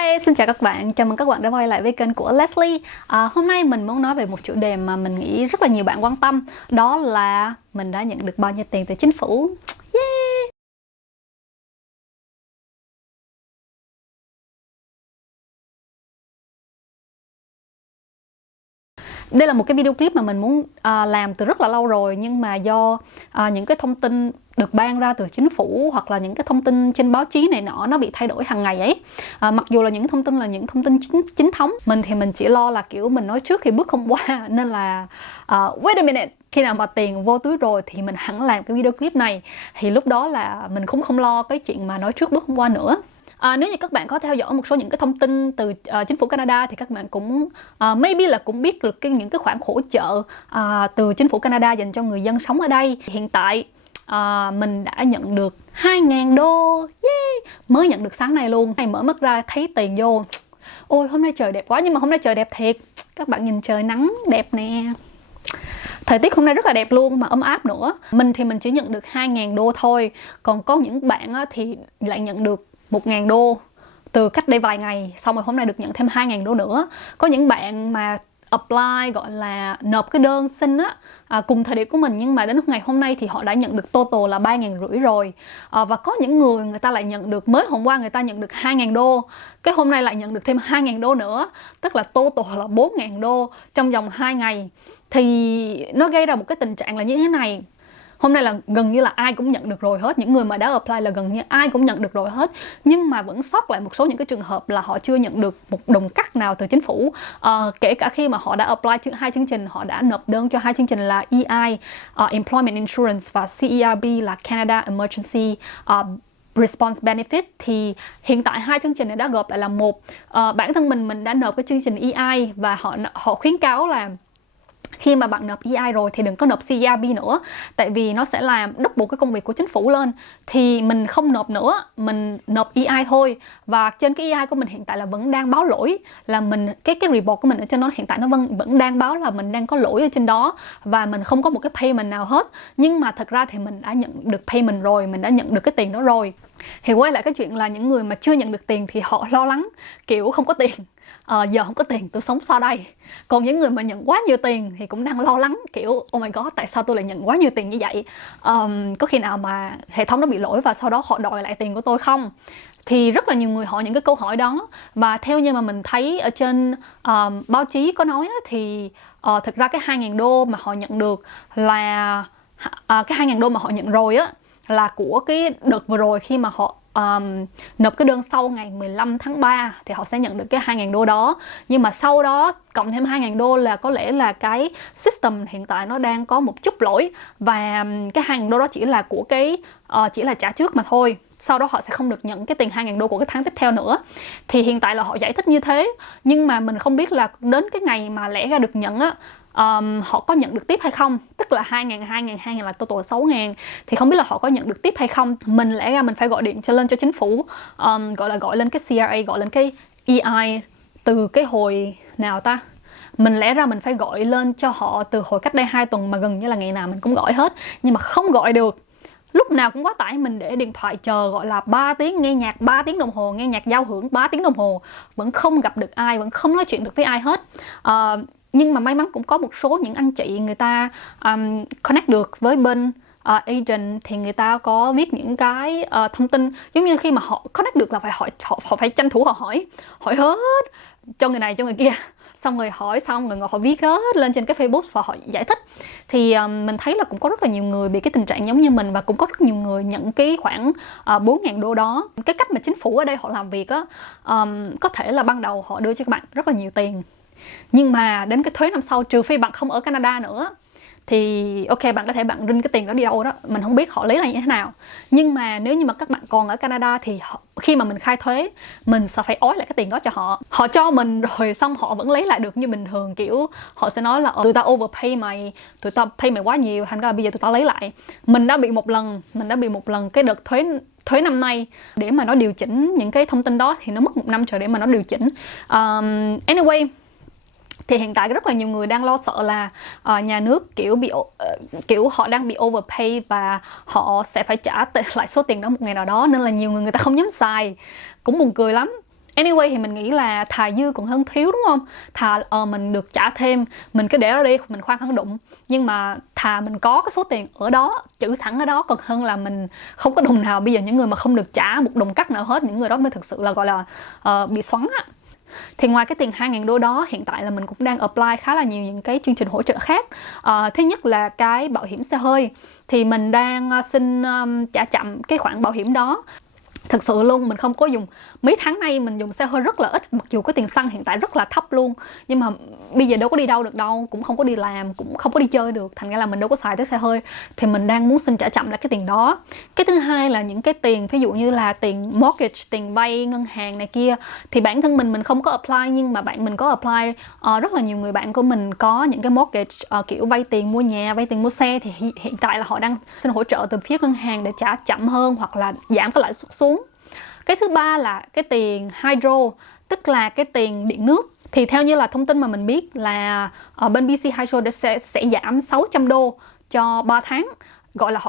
Hi, xin chào các bạn, chào mừng các bạn đã quay lại với kênh của Leslie. Hôm nay mình muốn nói về một chủ đề mà mình nghĩ rất là nhiều bạn quan tâm. Đó là mình đã nhận được bao nhiêu tiền từ chính phủ. Yeah! Đây là một cái video clip mà mình muốn làm từ rất là lâu rồi. Nhưng mà do những cái thông tin được ban ra từ chính phủ hoặc là những cái thông tin trên báo chí này nọ nó bị thay đổi hàng ngày ấy. Mặc dù là những thông tin chính thống, mình chỉ lo là kiểu mình nói trước khi bước không qua. Nên là wait a minute, khi nào mà tiền vô túi rồi thì mình hẳn làm cái video clip này. Thì lúc đó là mình cũng không lo cái chuyện mà nói trước bước không qua nữa. Nếu như các bạn có theo dõi một số những cái thông tin từ chính phủ Canada thì các bạn cũng maybe là cũng biết được những cái khoản hỗ trợ từ chính phủ Canada dành cho người dân sống ở đây. Hiện tại mình đã nhận được 2.000 đô, yeah! Mới nhận được sáng nay luôn. Ngày mở mắt ra thấy tiền vô. Ôi hôm nay trời đẹp quá, nhưng mà hôm nay trời đẹp thiệt. Các bạn nhìn trời nắng đẹp nè. Thời tiết hôm nay rất là đẹp luôn mà ấm áp nữa. Mình thì mình chỉ nhận được 2.000 đô thôi. Còn có những bạn thì lại nhận được 1.000 đô từ cách đây vài ngày, xong rồi hôm nay được nhận thêm 2.000 đô nữa. Có những bạn mà apply, gọi là nộp cái đơn xin cùng thời điểm của mình, nhưng mà đến ngày hôm nay thì họ đã nhận được total là 3.500 rồi. Và có những người ta lại nhận được, mới hôm qua người ta nhận được 2.000 đô, cái hôm nay lại nhận được thêm 2.000 đô nữa, tức là total là 4.000 đô trong vòng 2 ngày. Thì nó gây ra một cái tình trạng là như thế này. Hôm nay là gần như là ai cũng nhận được rồi hết. Những người mà đã apply là gần như ai cũng nhận được rồi hết. Nhưng mà vẫn sót lại một số những cái trường hợp là họ chưa nhận được một đồng cắt nào từ chính phủ. Kể cả khi mà họ đã apply hai chương trình, họ đã nộp đơn cho hai chương trình là EI, Employment Insurance, và CERB là Canada Emergency Response Benefit. Thì hiện tại hai chương trình này đã gộp lại là một. Bản thân mình đã nộp cái chương trình EI và họ khuyến cáo là khi mà bạn nộp EI rồi thì đừng có nộp CERB nữa, tại vì nó sẽ làm double cái công việc của chính phủ lên. Thì mình không nộp nữa, mình nộp EI thôi. Và trên cái EI của mình hiện tại là vẫn đang báo lỗi, là mình cái report của mình ở trên đó hiện tại nó vẫn đang báo là mình đang có lỗi ở trên đó, và mình không có một cái payment nào hết. Nhưng mà thật ra thì mình đã nhận được payment rồi, mình đã nhận được cái tiền đó rồi. Thì quay lại cái chuyện là những người mà chưa nhận được tiền thì họ lo lắng, kiểu không có tiền, giờ không có tiền tôi sống sao đây. Còn những người mà nhận quá nhiều tiền thì cũng đang lo lắng, kiểu oh my god, tại sao tôi lại nhận quá nhiều tiền như vậy, có khi nào mà hệ thống nó bị lỗi và sau đó họ đòi lại tiền của tôi không. Thì rất là nhiều người hỏi những cái câu hỏi đó. Và theo như mà mình thấy ở trên báo chí có nói thì thực ra cái 2.000 đô mà họ nhận được là cái 2.000 đô mà họ nhận rồi là của cái đợt vừa rồi, khi mà họ nộp cái đơn sau ngày 15 tháng 3 thì họ sẽ nhận được cái 2.000 đô đó. Nhưng mà sau đó cộng thêm 2.000 đô là có lẽ là cái system hiện tại nó đang có một chút lỗi, và cái 2.000 đô đó chỉ là của cái chỉ là trả trước mà thôi. Sau đó họ sẽ không được nhận cái tiền 2.000 đô của cái tháng tiếp theo nữa. Thì hiện tại là họ giải thích như thế. Nhưng mà mình không biết là đến cái ngày mà lẽ ra được nhận họ có nhận được tiếp hay không. Tức là 2.000 là total 6.000. Thì không biết là họ có nhận được tiếp hay không. Mình lẽ ra mình phải gọi điện lên cho chính phủ, gọi lên cái CRA, gọi lên cái EI từ cái hồi nào ta. Mình lẽ ra mình phải gọi lên cho họ từ hồi cách đây 2 tuần, mà gần như là ngày nào mình cũng gọi hết, nhưng mà không gọi được. Lúc nào cũng quá tải, mình để điện thoại chờ gọi là 3 tiếng, nghe nhạc 3 tiếng đồng hồ, nghe nhạc giao hưởng 3 tiếng đồng hồ, vẫn không gặp được ai, vẫn không nói chuyện được với ai hết. Nhưng mà may mắn cũng có một số những anh chị người ta connect được với bên agent, thì người ta có viết những cái thông tin giống như khi mà họ connect được là phải họ phải tranh thủ hỏi hết cho người này cho người kia, xong rồi hỏi xong rồi họ viết hết lên trên cái Facebook và họ giải thích. Thì mình thấy là cũng có rất là nhiều người bị cái tình trạng giống như mình, và cũng có rất nhiều người nhận cái khoản 4.000 đô đó. Cái cách mà chính phủ ở đây họ làm việc có thể là ban đầu họ đưa cho các bạn rất là nhiều tiền, nhưng mà đến cái thuế năm sau, trừ phi bạn không ở Canada nữa, thì ok, bạn có thể bạn rinh cái tiền đó đi đâu đó, mình không biết họ lấy là như thế nào. Nhưng mà nếu như mà các bạn còn ở Canada thì khi mà mình khai thuế, mình sẽ phải ói lại cái tiền đó cho họ. Họ cho mình rồi xong họ vẫn lấy lại được như bình thường, kiểu họ sẽ nói là tụi ta overpay mày, tụi ta pay mày quá nhiều, thành ra bây giờ tụi ta lấy lại. Mình đã bị một lần cái đợt thuế năm nay, để mà nó điều chỉnh những cái thông tin đó thì nó mất 1 năm trời để mà nó điều chỉnh. Anyway, thì hiện tại rất là nhiều người đang lo sợ là nhà nước kiểu họ đang bị overpay và họ sẽ phải trả lại số tiền đó một ngày nào đó, nên là nhiều người ta không dám xài, cũng buồn cười lắm. Anyway thì mình nghĩ là thà dư còn hơn thiếu, đúng không? Thà mình được trả thêm, mình cứ để nó đi, mình khoan hẳn đụng. Nhưng mà thà mình có cái số tiền ở đó, trữ sẵn ở đó, còn hơn là mình không có đồng nào. Bây giờ những người mà không được trả một đồng cắt nào hết, những người đó mới thực sự là gọi là bị xoắn á. Thì ngoài cái tiền 2.000 đô đó, hiện tại là mình cũng đang apply khá là nhiều những cái chương trình hỗ trợ khác. Thứ nhất là cái bảo hiểm xe hơi. Thì mình đang xin trả chậm cái khoản bảo hiểm đó. Thực sự luôn, mình không có dùng, mấy tháng nay mình dùng xe hơi rất là ít, mặc dù cái tiền xăng hiện tại rất là thấp luôn. Nhưng mà bây giờ đâu có đi đâu được đâu, cũng không có đi làm, cũng không có đi chơi được, thành ra là mình đâu có xài tới xe hơi. Thì mình đang muốn xin trả chậm lại cái tiền đó. Cái thứ hai là những cái tiền, ví dụ như là tiền mortgage, tiền vay ngân hàng này kia. Thì bản thân mình không có apply, nhưng mà bạn mình có apply. Rất là nhiều người bạn của mình có những cái mortgage, kiểu vay tiền mua nhà, vay tiền mua xe. Thì hiện tại là họ đang xin hỗ trợ từ phía ngân hàng để trả chậm hơn, hoặc là giảm cái lãi suất xuống. Cái thứ ba là cái tiền hydro, tức là cái tiền điện nước. Thì theo như là thông tin mà mình biết là bên BC Hydro sẽ giảm 600 đô cho 3 tháng. Gọi là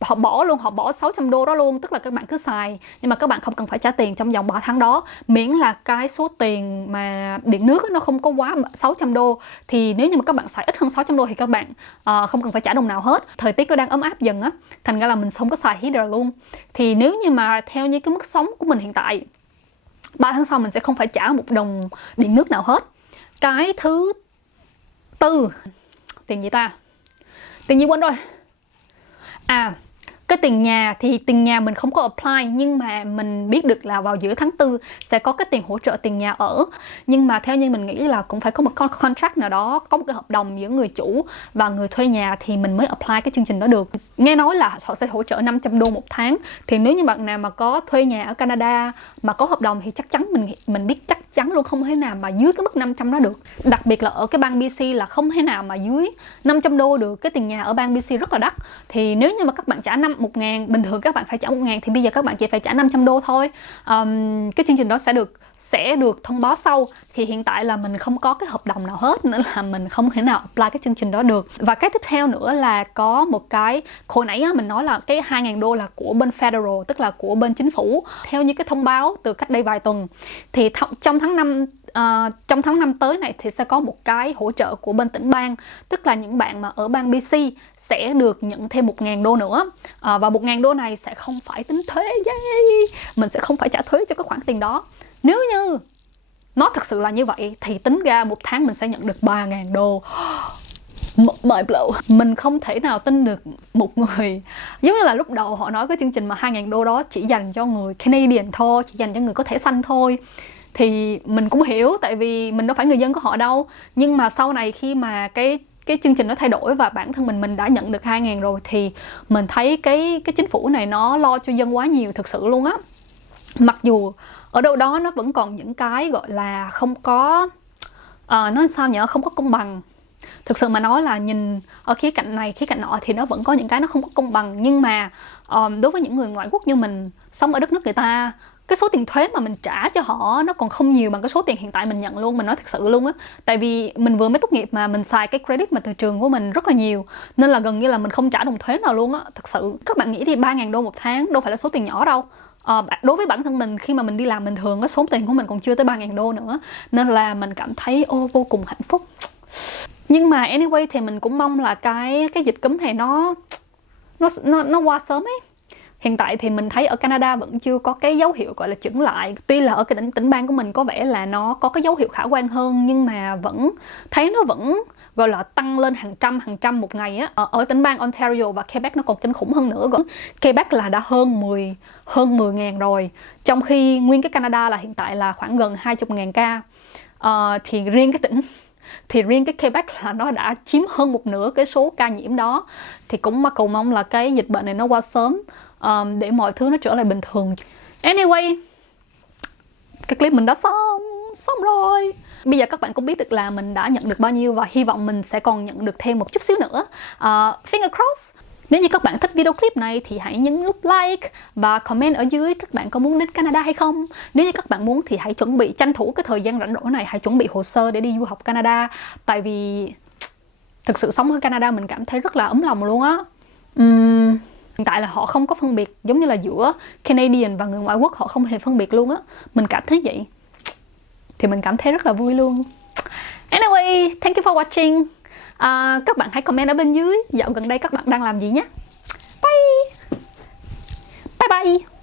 họ bỏ luôn, họ bỏ 600 đô đó luôn. Tức là các bạn cứ xài, nhưng mà các bạn không cần phải trả tiền trong vòng 3 tháng đó. Miễn là cái số tiền mà điện nước nó không có quá 600 đô. Thì nếu như mà các bạn xài ít hơn 600 đô thì các bạn không cần phải trả đồng nào hết. Thời tiết nó đang ấm áp dần á, thành ra là mình không có xài heater luôn. Thì nếu như mà theo như cái mức sống của mình hiện tại, 3 tháng sau mình sẽ không phải trả một đồng điện nước nào hết. Cái thứ tư, tiền gì ta? Tiền gì quên rồi. Cái tiền nhà thì tiền nhà mình không có apply, nhưng mà mình biết được là vào giữa tháng 4 sẽ có cái tiền hỗ trợ tiền nhà ở. Nhưng mà theo như mình nghĩ là cũng phải có một contract nào đó, có một cái hợp đồng giữa người chủ và người thuê nhà thì mình mới apply cái chương trình đó được. Nghe nói là họ sẽ hỗ trợ 500 đô một tháng. Thì nếu như bạn nào mà có thuê nhà ở Canada mà có hợp đồng thì chắc chắn mình biết chắc chắn luôn không thể nào mà dưới cái mức 500 đó được. Đặc biệt là ở cái bang BC là không thể nào mà dưới 500 đô được. Cái tiền nhà ở bang BC rất là đắt. Thì nếu như mà các bạn trả 1.000, bình thường các bạn phải trả 1.000 thì bây giờ các bạn chỉ phải trả 500 đô thôi. Cái chương trình đó sẽ được thông báo sau. Thì hiện tại là mình không có cái hợp đồng nào hết, nên là mình không thể nào apply cái chương trình đó được. Và cái tiếp theo nữa là có một cái, hồi nãy mình nói là cái 2.000 đô là của bên federal, tức là của bên chính phủ. Theo như cái thông báo từ cách đây vài tuần thì trong tháng 5 tới này thì sẽ có một cái hỗ trợ của bên tỉnh bang. Tức là những bạn mà ở bang BC sẽ được nhận thêm 1.000 đô nữa. Và 1.000 đô này sẽ không phải tính thuế. Mình sẽ không phải trả thuế cho cái khoản tiền đó. Nếu như nó thực sự là như vậy thì tính ra một tháng mình sẽ nhận được 3.000 đô. Mind blow. Mình không thể nào tin được một người, giống như là lúc đầu họ nói cái chương trình mà 2.000 đô đó chỉ dành cho người Canadian thôi, chỉ dành cho người có thẻ xanh thôi. Thì mình cũng hiểu, tại vì mình đâu phải người dân của họ đâu. Nhưng mà sau này khi mà cái chương trình nó thay đổi và bản thân mình đã nhận được 2.000 rồi thì mình thấy cái chính phủ này nó lo cho dân quá nhiều, thực sự luôn á. Mặc dù ở đâu đó nó vẫn còn những cái gọi là không có nói sao nhỉ, không có công bằng. Thực sự mà nói là nhìn ở khía cạnh này, khía cạnh nọ thì nó vẫn có những cái nó không có công bằng. Nhưng mà đối với những người ngoại quốc như mình sống ở đất nước người ta, cái số tiền thuế mà mình trả cho họ nó còn không nhiều bằng cái số tiền hiện tại mình nhận luôn. Mình nói thật sự luôn á. Tại vì mình vừa mới tốt nghiệp mà mình xài cái credit mà từ trường của mình rất là nhiều, nên là gần như là mình không trả đồng thuế nào luôn á. Thật sự, các bạn nghĩ thì 3.000 đô một tháng đâu phải là số tiền nhỏ đâu. Đối với bản thân mình, khi mà mình đi làm bình thường, cái số tiền của mình còn chưa tới 3.000 đô nữa. Nên là mình cảm thấy vô cùng hạnh phúc. Nhưng mà anyway thì mình cũng mong là cái dịch cúm này nó qua sớm ấy. Hiện tại thì mình thấy ở Canada vẫn chưa có cái dấu hiệu gọi là chững lại. Tuy là ở cái tỉnh bang của mình có vẻ là nó có cái dấu hiệu khả quan hơn, nhưng mà vẫn thấy nó vẫn gọi là tăng lên hàng trăm một ngày á. Ở tỉnh bang Ontario và Quebec nó còn kinh khủng hơn nữa. Quebec là đã hơn 10.000 rồi. Trong khi nguyên cái Canada là hiện tại là khoảng gần 20.000 ca. Thì riêng cái Quebec là nó đã chiếm hơn một nửa cái số ca nhiễm đó. Thì cũng cầu mong là cái dịch bệnh này nó qua sớm, để mọi thứ nó trở lại bình thường. Anyway, cái clip mình đã xong rồi. Bây giờ các bạn cũng biết được là mình đã nhận được bao nhiêu, và hy vọng mình sẽ còn nhận được thêm một chút xíu nữa. Finger cross. Nếu như các bạn thích video clip này thì hãy nhấn nút like và comment ở dưới các bạn có muốn đến Canada hay không. Nếu như các bạn muốn thì hãy chuẩn bị, tranh thủ cái thời gian rảnh rỗi này, hãy chuẩn bị hồ sơ để đi du học Canada. Tại vì thực sự sống ở Canada mình cảm thấy rất là ấm lòng luôn á. Hiện tại là họ không có phân biệt, giống như là giữa Canadian và người ngoại quốc họ không hề phân biệt luôn á. Mình cảm thấy vậy. thì mình cảm thấy rất là vui luôn. Anyway, thank you for watching. Các bạn hãy comment ở bên dưới dạo gần đây các bạn đang làm gì nhé. Bye. Bye bye.